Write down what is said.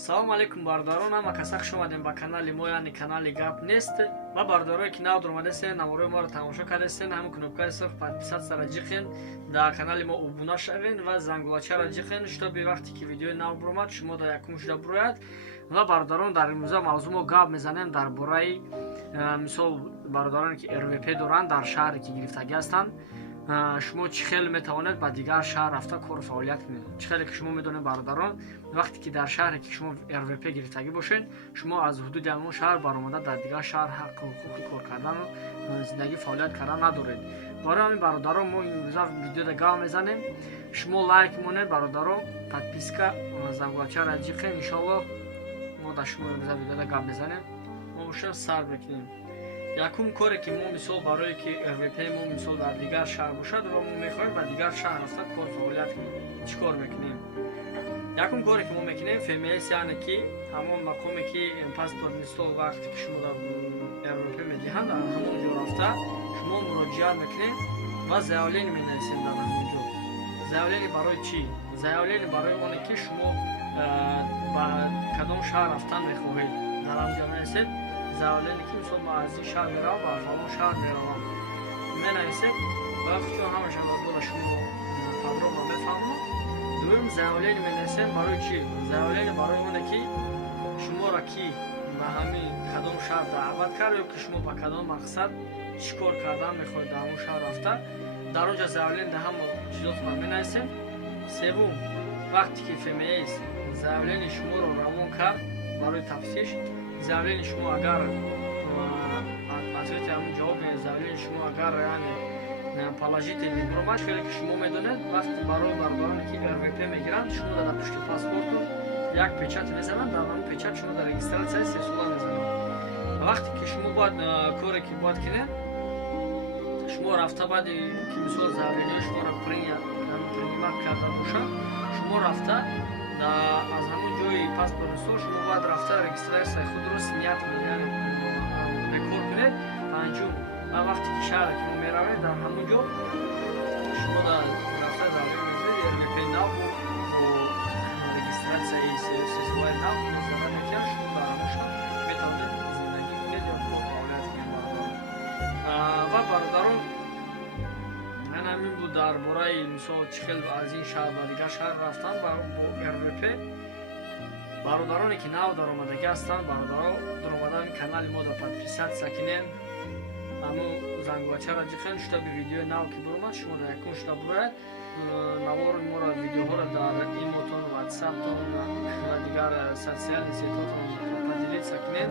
салому алейкум бардорон, ама каса хуш омадем ба канали мо, яъне канали гап нест. Ва бардорое ки нав омадесен, наворои моро тамошо кардесен, ҳамин кнопкаи сурх подписатсара ҷиқен, дар канали мо обуна шавен ва зангулачара ҷиқен, шутоби вақте ки видеои нав буромад шумо дар якум шуда бурояд. Ва бардорон, дар имрӯза мавзӯъ мо гап мезанем дар бораи мисол бардороне ки РВП доранд дар шаҳре ки гирифтагӣ ҳастанд. шумо чӣ хел метавонед ба дигар шаҳр рафта кору фаъолият кунед? Чӣ хеле ки шумо медонед бародарон, вақте ки дар шаҳре ки шумо РВП гирифтагӣ бошед, шумо аз ҳудуди ҳамон шаҳр баромада дар дигар шаҳр ҳаққу ҳуқуқи кор кардану зиндагӣ фаъолият кардан надоред. Барои ҳамин бародарон мо имрӯза видеода гап мезанем. Шумо лайк монед бародарон, подписка, зангулачара ҷиқен. Иншоаллоҳ мо дар шумо имрӯза видеода гап мезанем. Мо бошем сар бекунем. Якум коре ки мо мисол барое ки РВП мо мисол дар дигар шаҳр бошад ва мо мехоҳем ба дигар шаҳр рафта кор фаъолият кунем. Чӣ кор мекунем? Якум коре ки мо мекунем ФМС, яъне ки ҳамон мақоме ки паспорт мисол вақте ки шумо дар РВП медиҳанд, дар ҳамон ҷо рафта шумо муроҷиат мекунед ва заявление менависед дар ҳамон ҷо. Заявление барои чӣ? Заявление барои оне ки шумо ба кадом шаҳр рафтан мехоҳед. Дар ҳамҷо менависед заявление ки мисол ман аз ин шаҳр меравам ба фалон шаҳр меравам менависед. Вақти чун ҳамаша бода шумо подробно мефаҳмам. Дуюм заявление менависед барои чӣ? Заявление барои оне ки шуморо ки ба ҳамин кадом шаҳр даъват кард ё ки шумо ба кадом мақсад чӣ кор кардан мехоҳед дар ҳамон шаҳр рафта, дар он ҷо заявление дар ҳамон чизотро менависед. Севум, вақте ки ФМС заявление шуморо равон кард барои тафтиш, заявление шумо агар ответи ҳамин ҷавоб заявление шумо агар яъне положительный буромад, хеле ки шумо медонед, вақте барои бардороне ки РВП мегиранд, шумо дар пушти паспорту як печат мезананд, дар ҳамон печат шумо дар регистратсияи сесула мезананд. Вақте ки шумо бояд коре ки бояд кунед, шумо рафта баъди ки мисол заявлениҳои шуморо принимат карда бошад, шумо рафта аз ҳамон ҷои паспорт мисол шумо бояд рафта регистратсияи худро снят яъне рекорд кунед. Панҷум, вақте ки шаҳре ки мо меравед дар ҳамон ҷо шумо рафта заявление мезанед РВП нав бо регистратсияи сесулаи нав зада мекунед, шумо дар ҳамон шаҳр метавонед зиндагӣ кунед ё кор фаъолият кунед бародарон. Ва бародарон, ман ҳамин буд дар бораи мисол чӣ хел аз ин шаҳр ба дигар шаҳр рафтан бо РВП. бародароне ки нав даромадагӣ ҳастанд, бародарон даромада ҳамин канали мо да подписатсия кунед, ҳамун зангулачара ҷиқен, шутоби видеои нав ки буромад шумо дар якум шуда бурояд. Навори моро видеоҳоро дар имотон, ватсаптон ва дигар социални сетотон поделитсия кунед.